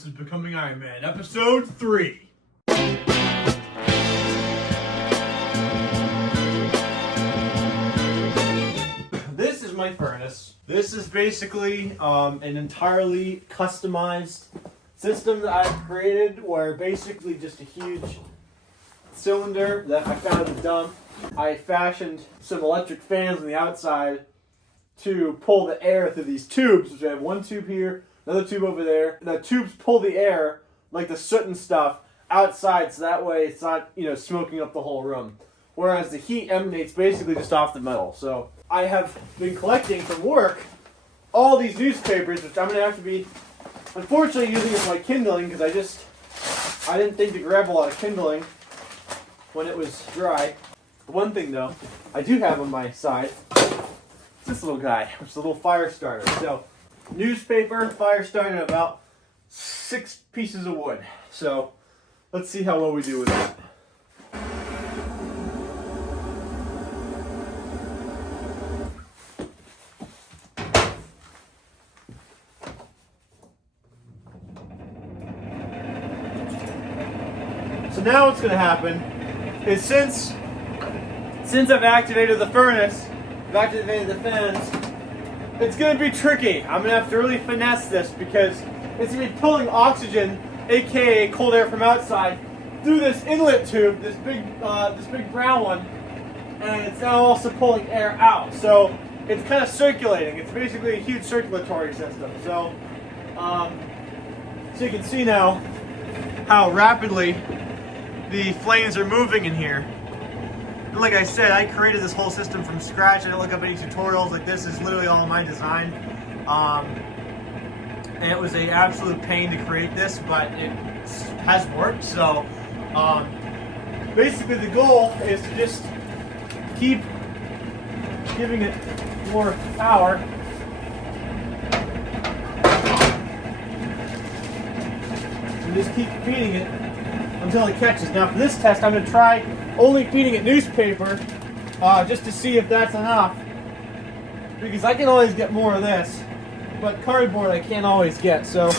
This is Becoming Iron Man, Episode 3. This is my furnace. This is basically an entirely customized system that I've created, where basically just a huge cylinder that I found at the dump. I fashioned some electric fans on the outside to pull the air through these tubes, which I have one tube here, another tube over there. The tubes pull the air, like the soot and stuff, outside, so that way it's not, smoking up the whole room. Whereas the heat emanates basically just off the metal. So I have been collecting from work all these newspapers, which I'm going to have to be, unfortunately, using as my kindling, because I didn't think to grab a lot of kindling when it was dry. One thing, though, I do have on my side, this little guy, which is a little fire starter. So, newspaper, fire starter, and about 6 pieces of wood. So, let's see how well we do with that. So now what's going to happen is since I've activated the furnace, I've activated the fans, it's going to be tricky. I'm going to have to really finesse this because it's going to be pulling oxygen, aka cold air from outside, through this inlet tube, this big brown one, and it's now also pulling air out. So it's kind of circulating. It's basically a huge circulatory system. So, so you can see now how rapidly the flames are moving in here. And like I said, I created this whole system from scratch. I didn't look up any tutorials. Like, this is literally all my design. And it was an absolute pain to create this, but it has worked. So basically the goal is to just keep giving it more power. And just keep feeding it until it catches. Now for this test, I'm going to try only feeding it newspaper, just to see if that's enough, because I can always get more of this, but cardboard I can't always get, so it's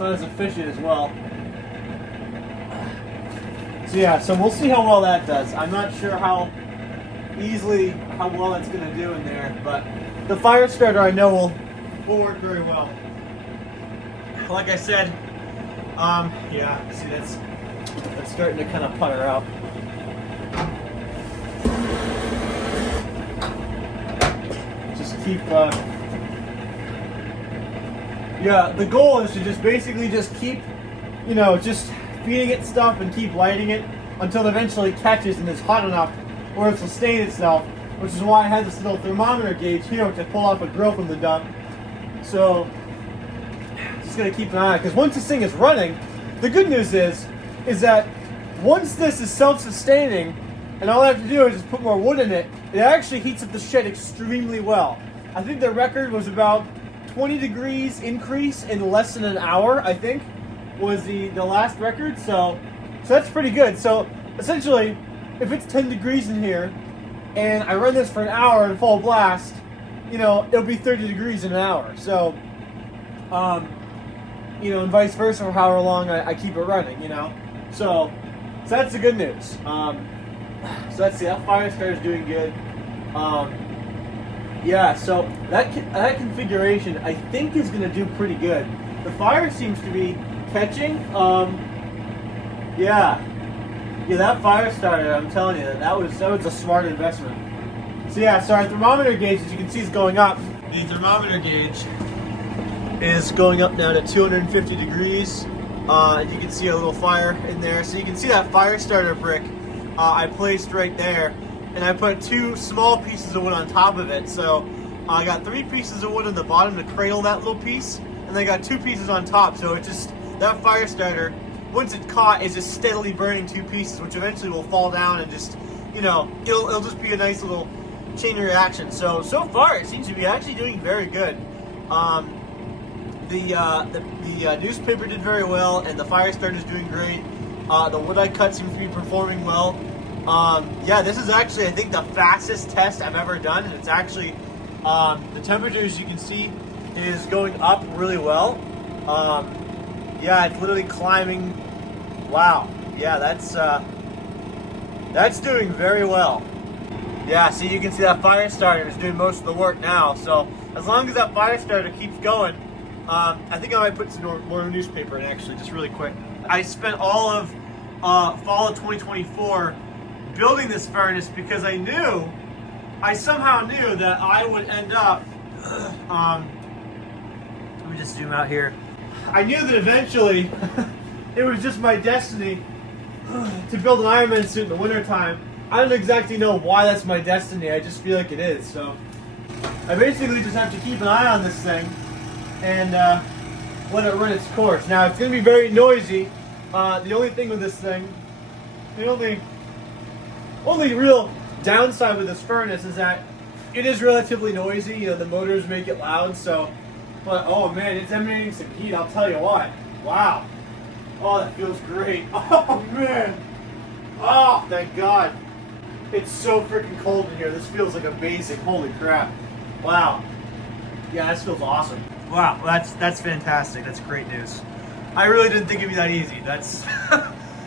not as efficient as well. So yeah, so we'll see how well that does. I'm not sure how well that's going to do in there, but the fire starter I know will work very well. Like I said, yeah, see, that's starting to kind of putter out. Just keep, yeah, the goal is to just basically just keep, just feeding it stuff and keep lighting it until it eventually catches and is hot enough where it'll sustain itself, which is why I had this little thermometer gauge here, which I pull off a grill from the dump. So, just gonna keep an eye on it, because once this thing is running, the good news is that once this is self-sustaining and all I have to do is just put more wood in it, it actually heats up the shed extremely well. I think the record was about 20 degrees increase in less than an hour, I think, was the last record. So that's pretty good. So essentially, if it's 10 degrees in here and I run this for an hour in full blast, it'll be 30 degrees in an hour. So, and vice versa for however long I keep it running, So that's the good news. So that fire starter is doing good. Yeah, so that configuration I think is going to do pretty good. The fire seems to be catching. Yeah, that fire starter, I'm telling you, that was a smart investment. So yeah, so our thermometer gauge, as you can see, is going up. The thermometer gauge is going up now to 250 degrees. And you can see a little fire in there. So you can see that fire starter brick I placed right there. And I put 2 small pieces of wood on top of it. So I got 3 pieces of wood on the bottom to cradle that little piece. And I got 2 pieces on top. So it just, that fire starter, once it's caught, is just steadily burning 2 pieces, which eventually will fall down and just, it'll just be a nice little chain reaction. So far it seems to be actually doing very good. The newspaper did very well, and the fire starter is doing great. The wood I cut seems to be performing well. Yeah, this is actually, I think, the fastest test I've ever done, and it's actually, the temperatures you can see is going up really well. Yeah, it's literally climbing. Wow. Yeah, that's doing very well. Yeah, see, you can see that fire starter is doing most of the work now. So as long as that fire starter keeps going, I think I might put some more newspaper in actually, just really quick. I spent all of fall of 2024 building this furnace because I somehow knew that I would end up, let me just zoom out here. I knew that eventually it was just my destiny to build an Iron Man suit in the wintertime. I don't exactly know why that's my destiny, I just feel like it is. So I basically just have to keep an eye on this thing and let it run its course. Now it's going to be very noisy. The only thing with this thing, the only real downside with this furnace is that it is relatively noisy. You know, the motors make it loud, so, but oh man, it's emanating some heat, I'll tell you what. Wow. Oh, that feels great. Oh man. Oh, thank God. It's so freaking cold in here. This feels like a basic. Holy crap. Wow. Yeah, this feels awesome. Wow, that's fantastic. That's great news. I really didn't think it'd be that easy. That's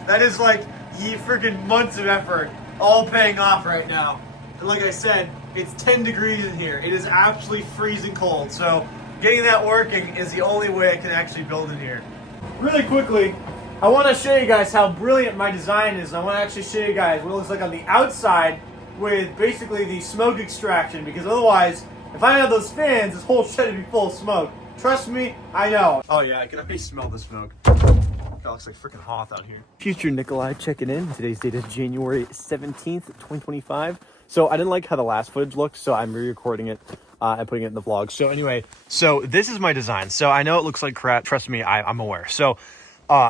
that is like ye freaking months of effort all paying off right now. And like I said, it's 10 degrees in here. It is absolutely freezing cold. So getting that working is the only way I can actually build in here. Really quickly, I want to show you guys how brilliant my design is. I want to actually show you guys what it looks like on the outside with basically the smoke extraction, because otherwise, if I have those fans, this whole shed would be full of smoke. Trust me, I know. Oh yeah, I can already smell the smoke. That looks like freaking Hoth out here. Future Nikolai checking in. Today's date is January 17th, 2025. So I didn't like how the last footage looked, so I'm re-recording it and putting it in the vlog. So anyway, so this is my design. So I know it looks like crap. Trust me, I'm aware. So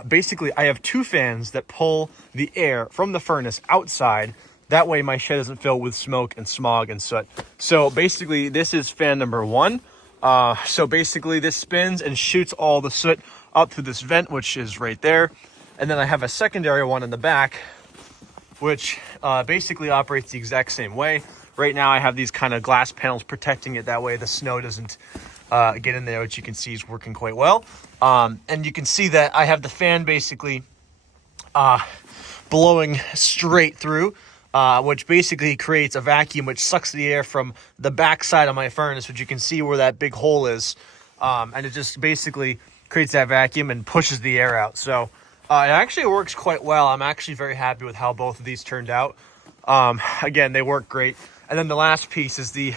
basically, I have two fans that pull the air from the furnace outside. That way my shed doesn't fill with smoke and smog and soot. So basically, this is fan number one. So basically, this spins and shoots all the soot up through this vent, which is right there. And then I have a secondary one in the back, which basically operates the exact same way. Right now, I have these kind of glass panels protecting it. That way the snow doesn't get in there, which you can see is working quite well. And you can see that I have the fan basically blowing straight through, which basically creates a vacuum which sucks the air from the back side of my furnace, which you can see where that big hole is. And it just basically creates that vacuum and pushes the air out. So it actually works quite well. I'm actually very happy with how both of these turned out. Again, they work great. And then the last piece is the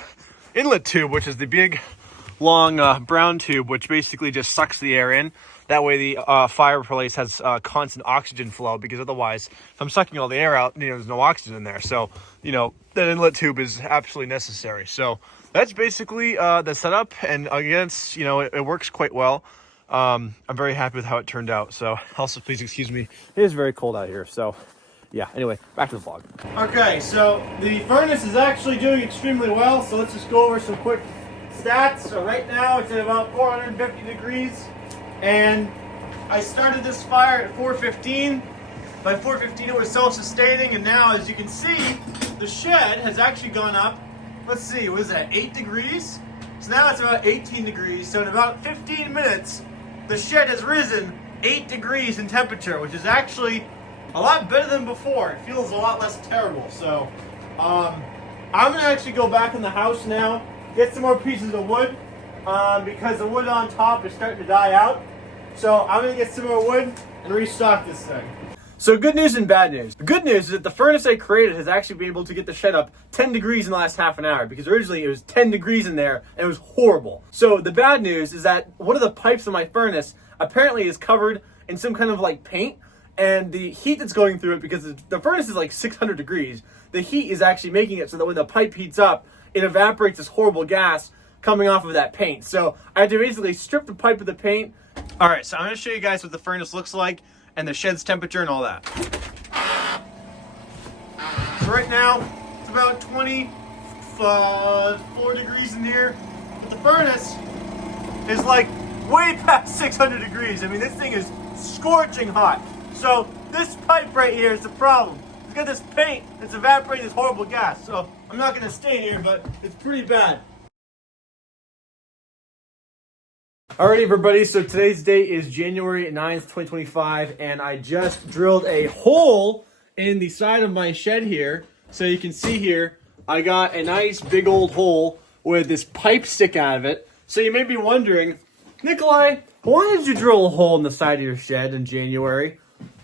inlet tube, which is the big long brown tube, which basically just sucks the air in. That way the fireplace has constant oxygen flow, because otherwise, if I'm sucking all the air out, there's no oxygen in there. So, that inlet tube is absolutely necessary. So that's basically the setup. And again, it works quite well. I'm very happy with how it turned out. So also, please excuse me. It is very cold out here. So yeah, anyway, back to the vlog. Okay, so the furnace is actually doing extremely well. So let's just go over some quick stats. So right now it's at about 450 degrees. And I started this fire at 415. By 415 it was self-sustaining, and now as you can see, the shed has actually gone up, let's see, what is that, 8 degrees? So now it's about 18 degrees, so in about 15 minutes, the shed has risen 8 degrees in temperature, which is actually a lot better than before. It feels a lot less terrible. So I'm gonna actually go back in the house now, get some more pieces of wood, because the wood on top is starting to die out. So I'm gonna get some more wood and restock this thing. So good news and bad news. The good news is that the furnace I created has actually been able to get the shed up 10 degrees in the last half an hour, because originally it was 10 degrees in there and it was horrible. So the bad news is that one of the pipes in my furnace apparently is covered in some kind of like paint, and the heat that's going through it, because the furnace is like 600 degrees, the heat is actually making it so that when the pipe heats up, it evaporates this horrible gas coming off of that paint. So I had to basically strip the pipe of the paint. All right, so I'm gonna show you guys what the furnace looks like and the shed's temperature and all that. So right now, it's about 24 degrees in here, but the furnace is like way past 600 degrees. I mean, this thing is scorching hot. So this pipe right here is the problem. It's got this paint that's evaporating this horrible gas. So I'm not gonna stay here, but it's pretty bad. Alrighty, everybody, so today's date is January 9th, 2025, and I just drilled a hole in the side of my shed here. So you can see here, I got a nice big old hole with this pipe sticking out of it. So you may be wondering, Nikolai, why did you drill a hole in the side of your shed in January?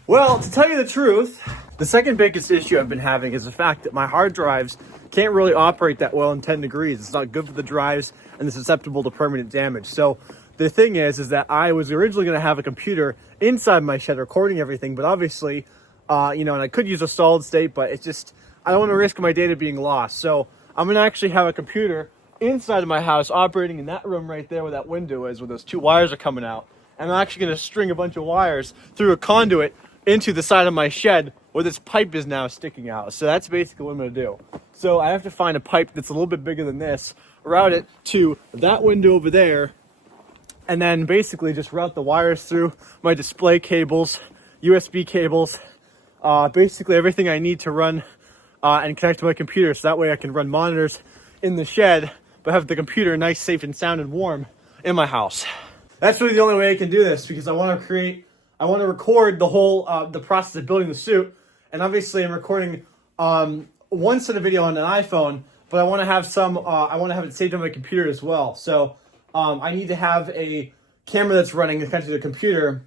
Well, to tell you the truth, the second biggest issue I've been having is the fact that my hard drives can't really operate that well in 10 degrees. It's not good for the drives and it's susceptible to permanent damage. So the thing is that I was originally going to have a computer inside my shed recording everything, but obviously, and I could use a solid state, but it's just, I don't want to risk my data being lost. So I'm going to actually have a computer inside of my house operating in that room right there where that window is, where those two wires are coming out. And I'm actually going to string a bunch of wires through a conduit into the side of my shed where this pipe is now sticking out. So that's basically what I'm going to do. So I have to find a pipe that's a little bit bigger than this, route it to that window over there, and then basically just route the wires through my display cables, USB cables, basically everything I need to run and connect to my computer, so that way I can run monitors in the shed, but have the computer nice, safe, and sound and warm in my house. That's really the only way I can do this, because I want to record the whole, the process of building the suit, and obviously I'm recording one set of video on an iPhone, but I want to have I want to have it saved on my computer as well. So I need to have a camera that's running connected to the computer,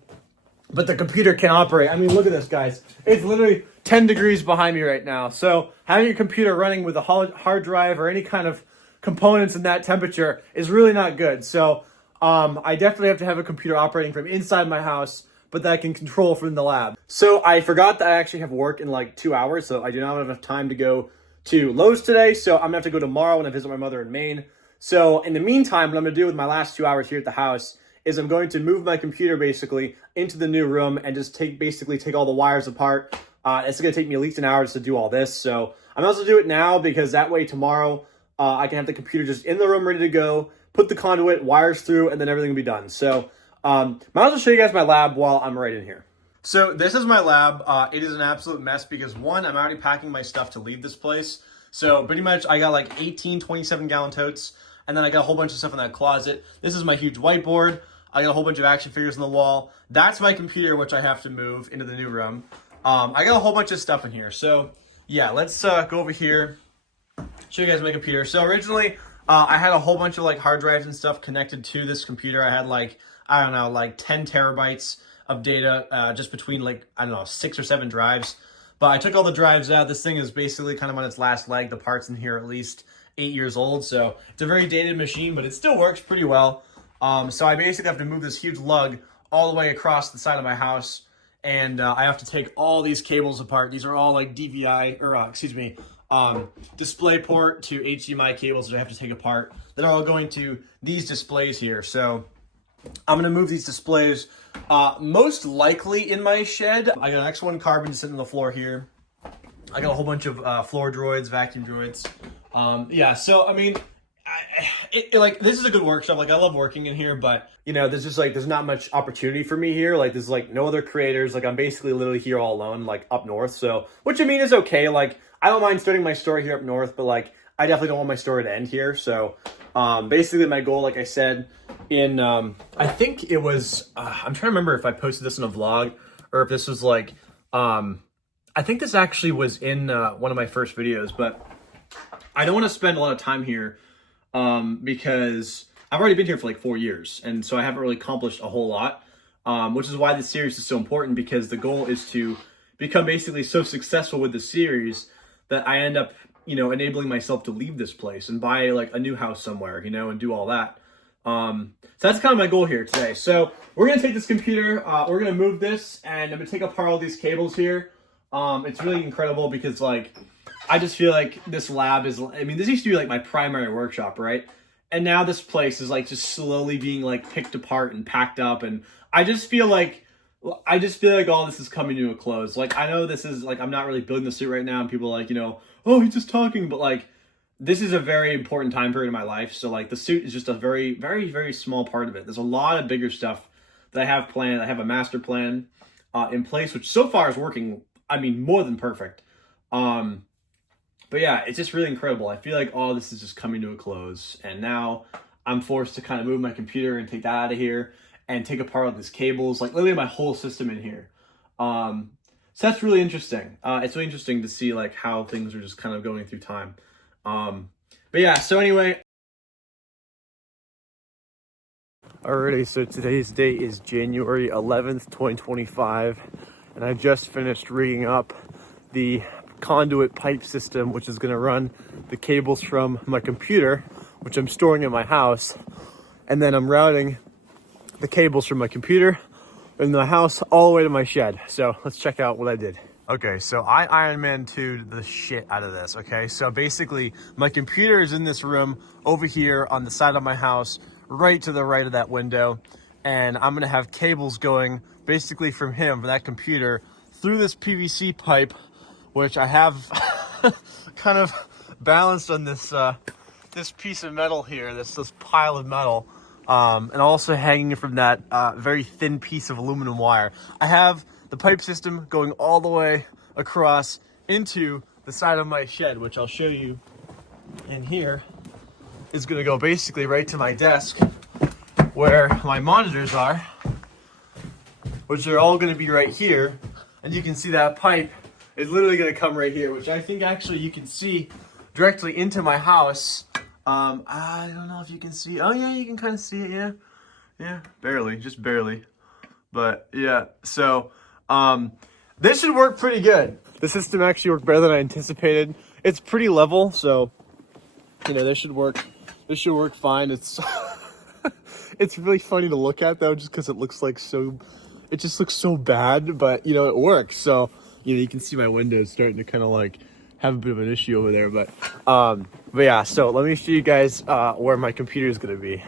but the computer can operate. I mean, look at this, guys. It's literally 10 degrees behind me right now. So having your computer running with a hard drive or any kind of components in that temperature is really not good. So I definitely have to have a computer operating from inside my house, but that I can control from the lab. So I forgot that I actually have work in like 2 hours, so I do not have enough time to go to Lowe's today, so I'm gonna have to go tomorrow when I visit my mother in Maine. So in the meantime, what I'm gonna do with my last 2 hours here at the house is I'm going to move my computer basically into the new room and just basically take all the wires apart. It's gonna take me at least an hour just to do all this, so I'm also do it now because that way tomorrow I can have the computer just in the room ready to go, put the conduit, wires through, and then everything will be done. So might as well show you guys my lab while I'm right in here. So this is my lab. It is an absolute mess because one, I'm already packing my stuff to leave this place. So pretty much I got like 18 27-gallon totes, and then I got a whole bunch of stuff in that closet. This is my huge whiteboard. I got a whole bunch of action figures on the wall. That's my computer, which I have to move into the new room. I got a whole bunch of stuff in here. So yeah, let's go over here, show you guys my computer. So originally I had a whole bunch of like hard drives and stuff connected to this computer. I had like, I don't know, like 10 terabytes of data just between like, I don't know, 6 or 7 drives. But I took all the drives out. This thing is basically kind of on its last leg. The parts in here are at least 8 years old. So it's a very dated machine, but it still works pretty well. So I basically have to move this huge lug all the way across the side of my house. And I have to take all these cables apart. These are all like DVI, or DisplayPort to HDMI cables that I have to take apart. That are all going to these displays here. So I'm gonna move these displays most likely in my shed. I got an X1 carbon sitting on the floor here. I got a whole bunch of floor droids, vacuum droids. Yeah, so I mean, like this is a good workshop. Like I love working in here, but you know, there's just like there's not much opportunity for me here. Like there's like no other creators. Like I'm basically literally here all alone, like up north. So which I mean is okay. Like I don't mind starting my story here up north, but like I definitely don't want my story to end here. So basically my goal, like I said, in I think it was I'm trying to remember if I posted this in a vlog or if this was like I think this actually was in one of my first videos, but I don't want to spend a lot of time here because I've already been here for like 4 years, and so I haven't really accomplished a whole lot, which is why this series is so important, because the goal is to become basically so successful with the series that I end up, you know, enabling myself to leave this place and buy like a new house somewhere, you know, and do all that. So that's kind of my goal here today. So we're going to take this computer, we're going to move this, and I'm going to take apart all these cables here. It's really incredible because like, I just feel like this lab is, I mean, this used to be like my primary workshop, right? And now this place is like just slowly being like picked apart and packed up. And I just feel like all this is coming to a close. Like, I know this is like, I'm not really building the suit right now, and people are like, you know, oh, he's just talking, but like, this is a very important time period in my life. So like the suit is just a very, very, very small part of it. There's a lot of bigger stuff that I have planned. I have a master plan in place, which so far is working, I mean, more than perfect. But yeah, it's just really incredible. I feel like all this is just coming to a close, and now I'm forced to kind of move my computer and take that out of here and take apart all these cables, like literally my whole system in here. So that's really interesting. It's really interesting to see like how things are just kind of going through time. But yeah, so anyway. Alrighty, so today's date is January 11th, 2025, and I just finished rigging up the conduit pipe system, which is going to run the cables from my computer, which I'm storing in my house, and then I'm routing the cables from my computer in the house all the way to my shed. So let's check out what I did. Okay, so I Iron Man 2'd the shit out of this, okay? So basically, my computer is in this room over here on the side of my house, right to the right of that window, and I'm gonna have cables going basically from that computer, through this PVC pipe, which I have kind of balanced on this this piece of metal here, this pile of metal, and also hanging from that very thin piece of aluminum wire. I have the pipe system going all the way across into the side of my shed, which I'll show you in here. Is going to go basically right to my desk where my monitors are, which are all going to be right here. And you can see that pipe is literally going to come right here, which I think actually you can see directly into my house. I don't know if you can see. Oh yeah, you can kind of see it. Yeah, barely, just barely. But yeah, so this should work pretty good. The system actually worked better than I anticipated. It's pretty level, so you know, this should work fine. It's it's really funny to look at though, just because it just looks so bad, but you know, it works. So you know, you can see my windows starting to kind of like have a bit of an issue over there, but yeah, so let me show you guys where my computer is going to be.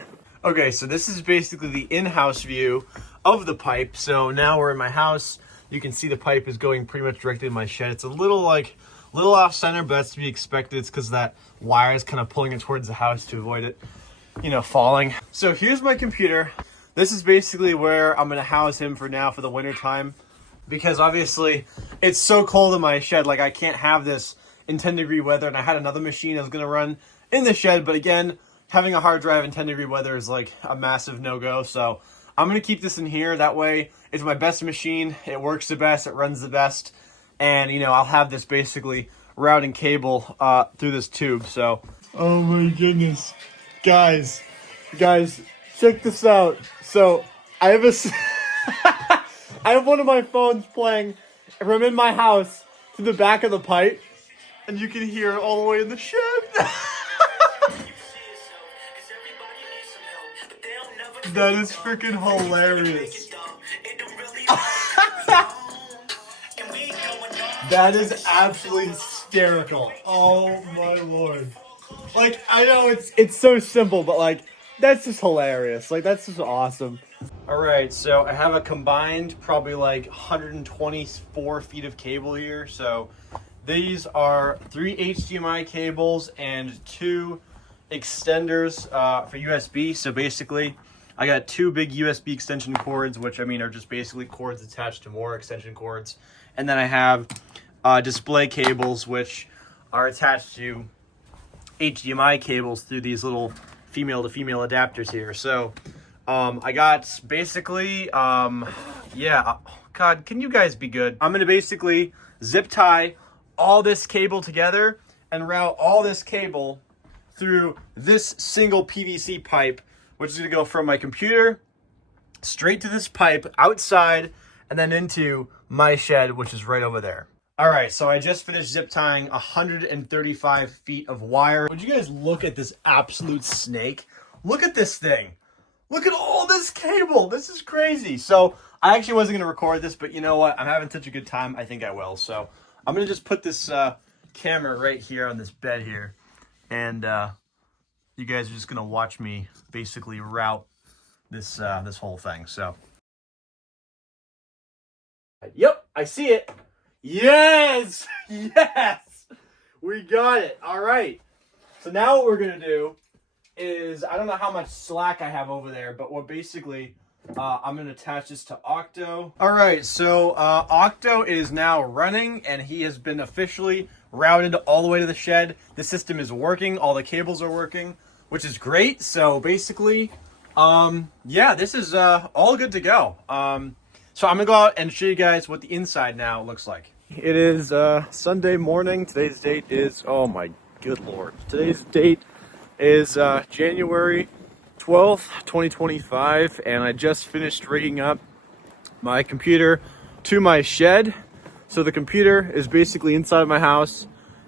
Okay, so this is basically the in-house view of the pipe. So now we're in my house. You can see the pipe is going pretty much directly to my shed. It's a little off center, but that's to be expected. It's because that wire is kind of pulling it towards the house to avoid it, you know, falling. So here's my computer. This is basically where I'm going to house him for now for the winter time, because obviously it's so cold in my shed. Like I can't have this in 10-degree weather, and I had another machine I was going to run in the shed, but again, having a hard drive in 10-degree weather is like a massive no-go. So I'm going to keep this in here. That way it's my best machine. It works the best. It runs the best. And, you know, I'll have this basically routing cable through this tube. So, oh my goodness. Guys, check this out. So I have I have one of my phones playing from in my house to the back of the pipe, and you can hear it all the way in the shed. That is freaking hilarious. That is absolutely hysterical. Oh my lord. Like, I know it's so simple, but like, that's just hilarious. Like, that's just awesome. Alright, so I have a combined probably like 124 feet of cable here. So these are 3 HDMI cables and 2 extenders for USB. So basically, I got 2 big USB extension cords, which I mean are just basically cords attached to more extension cords. And then I have display cables, which are attached to HDMI cables through these little female-to-female adapters here. So I got basically, yeah, God, can you guys be good? I'm going to basically zip tie all this cable together and route all this cable through this single PVC pipe, which is going to go from my computer straight to this pipe outside and then into my shed, which is right over there. All right, so I just finished zip tying 135 feet of wire. Would you guys look at this absolute snake? Look at this thing. Look at all this cable. This is crazy. So I actually wasn't going to record this, but you know what? I'm having such a good time. I think I will. So I'm going to just put this camera right here on this bed here. And you guys are just going to watch me basically route this this whole thing. So, yep, I see it. Yes! Yes! We got it. All right. So now what we're going to do is, I don't know how much slack I have over there, but we're basically, I'm going to attach this to Octo. All right. So Octo is now running, and he has been officially routed all the way to the shed. The system is working. All the cables are working. which is great. So basically, yeah, this is all good to go. So I'm gonna go out and show you guys what the inside now looks like. It is Sunday morning. Today's date is, oh my good lord. Today's date is January 12th, 2025, and I just finished rigging up my computer to my shed. So the computer is basically inside my house,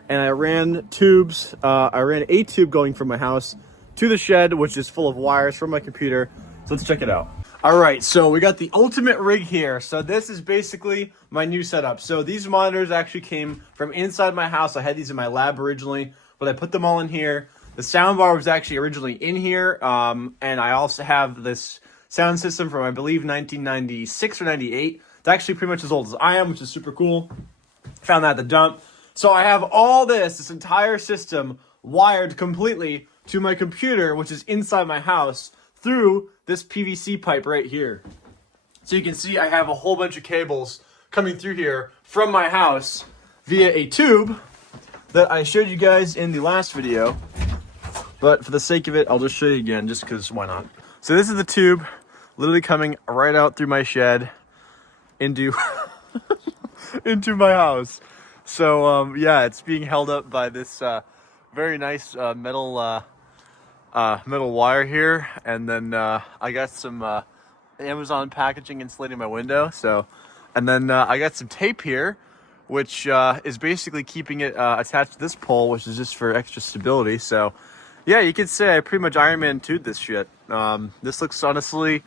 and I ran tubes. I ran a tube going from my house to the shed, which is full of wires from my computer. So let's check it out. All right, so we got the ultimate rig here. So this is basically my new setup. So these monitors actually came from inside my house. I had these in my lab originally, but I put them all in here. The soundbar was actually originally in here, and I also have this sound system from, I believe, 1996 or 98. It's actually pretty much as old as I am, which is super cool. Found that at the dump. So I have all this entire system wired completely to my computer, which is inside my house, through this PVC pipe right here. So you can see I have a whole bunch of cables coming through here from my house via a tube that I showed you guys in the last video. But for the sake of it, I'll just show you again, just because why not? So this is the tube literally coming right out through my shed into into my house. So yeah, it's being held up by this very nice metal wire here, and then I got some Amazon packaging insulating my window. So, and then I got some tape here, which is basically keeping it attached to this pole, which is just for extra stability. So yeah, you could say I pretty much Iron Man 2'd this shit. This looks honestly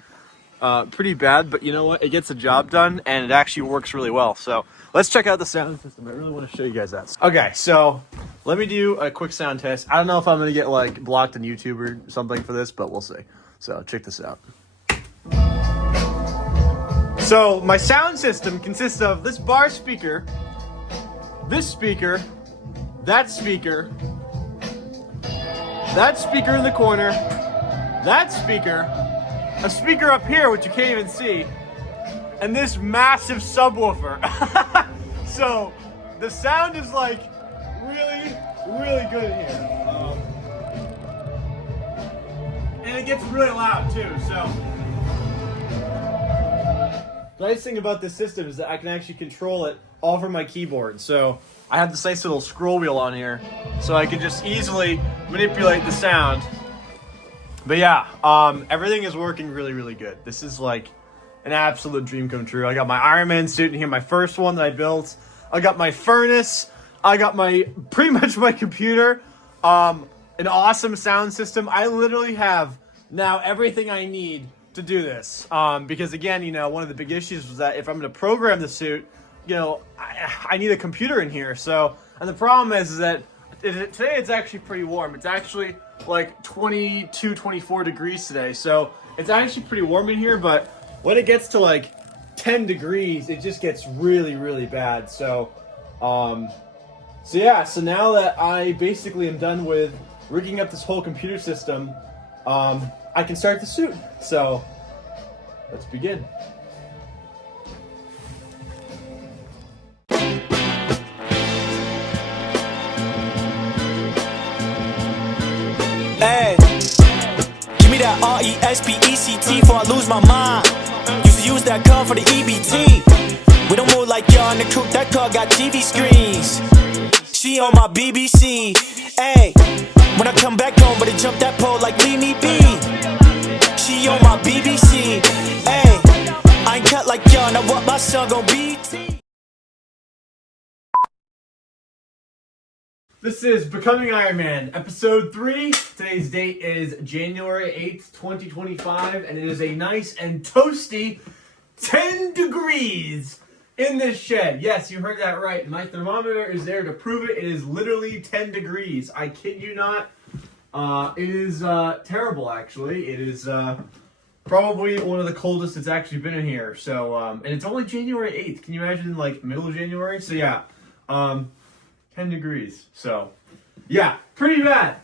pretty bad, but you know what? It gets the job done, and it actually works really well. So let's check out the sound system. I really want to show you guys that. Okay, so let me do a quick sound test. I don't know if I'm going to get like blocked on YouTube or something for this, but we'll see. So check this out. So my sound system consists of this bar speaker, this speaker, that speaker in the corner, that speaker, a speaker up here which you can't even see, and this massive subwoofer. So the sound is like really, really good here. And it gets really loud too, so. The nice thing about this system is that I can actually control it all from my keyboard. So I have this nice little scroll wheel on here, so I can just easily manipulate the sound. But yeah, everything is working really, really good. This is like an absolute dream come true. I got my Iron Man suit in here, my first one that I built. I got my furnace. I got pretty much my computer. An awesome sound system. I literally have now everything I need to do this. Because again, you know, one of the big issues was that if I'm going to program the suit, you know, I need a computer in here. So, and the problem is that today it's actually pretty warm. It's actually like 22, 24 degrees today. So it's actually pretty warm in here, but when it gets to like 10 degrees, it just gets really, really bad. So, so yeah, so now that I basically am done with rigging up this whole computer system, I can start the suit. So let's begin. Hey, give me that RESPECT before I lose my mind. Used to use that car for the EBT. We don't move like y'all in the coupe, that car got TV screens. She on my BBC. Hey, when I come back home, but it jump that pole like leave me be. She on my BBC. Hey, I ain't cut like y'all, now what my son gon' be? This is Becoming Iron Man, episode 3. Today's date is January 8th, 2025, and it is a nice and toasty 10 degrees in this shed. Yes, you heard that right. My thermometer is there to prove it. It is literally 10 degrees. I kid you not. It is terrible, actually. It is probably one of the coldest it's actually been in here. So, and it's only January 8th. Can you imagine, like, middle of January? So, yeah. 10 degrees. So, yeah, pretty bad.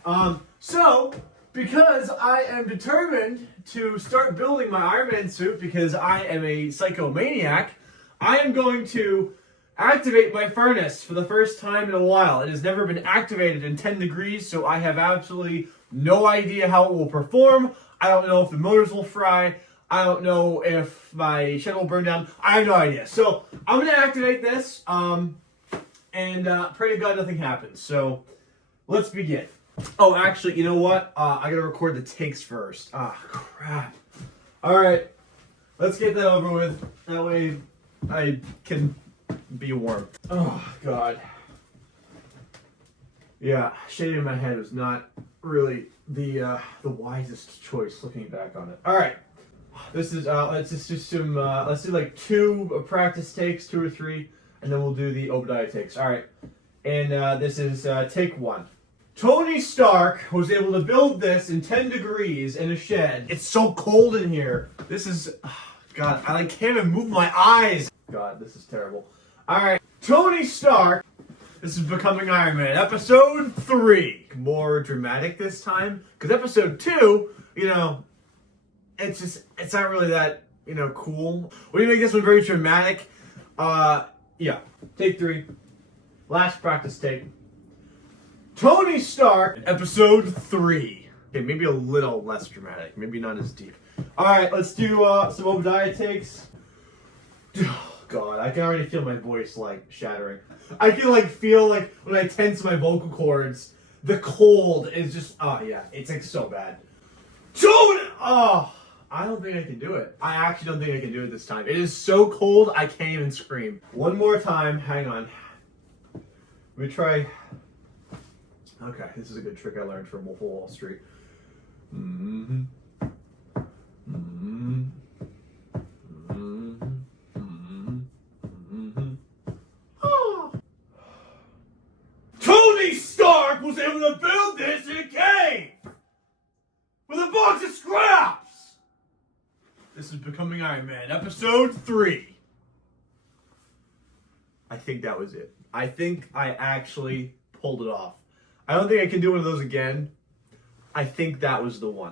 So, because I am determined to start building my Iron Man suit because I am a psychomaniac, I am going to activate my furnace for the first time in a while. It has never been activated in 10 degrees, so I have absolutely no idea how it will perform. I don't know if the motors will fry. I don't know if my shed will burn down. I have no idea. So I'm going to activate this and pray to God nothing happens. So let's begin. Oh, actually, you know what? I got to record the takes first. Ah, crap. All right. Let's get that over with. That way I can be warm. Oh, God. Yeah, shaving my head was not really the wisest choice looking back on it. All right. This is let's just do some let's do like 2 practice takes, 2 or 3, and then we'll do the Obadiah takes. All right. And this is take 1. Tony Stark was able to build this in 10 degrees in a shed. It's so cold in here. This is God, I can't even move my eyes. God, this is terrible. All right. Tony Stark. This is Becoming Iron Man, episode 3. More dramatic this time, because episode 2, it's not really that, cool. We're gonna make this one very dramatic. Yeah. Take 3. Last practice take. Tony Stark, episode 3. Okay, maybe a little less dramatic. Maybe not as deep. Alright, let's do some Obadiah takes. Oh, God, I can already feel my voice, shattering. I can, feel, when I tense my vocal cords, the cold is just, yeah, it's, so bad. Tony! Oh, I don't think I can do it. I actually don't think I can do it this time. It is so cold, I can't even scream. One more time, hang on. Let me try. Okay, this is a good trick I learned from Wolf of Wall Street. Mm-hmm. Mm-hmm. Mm-hmm. Mm-hmm. Oh. Tony Stark was able to build this in a cave with a box of scraps. This is Becoming Iron Man, episode 3. I think that was it. I think I actually pulled it off. I don't think I can do one of those again. I think that was the one.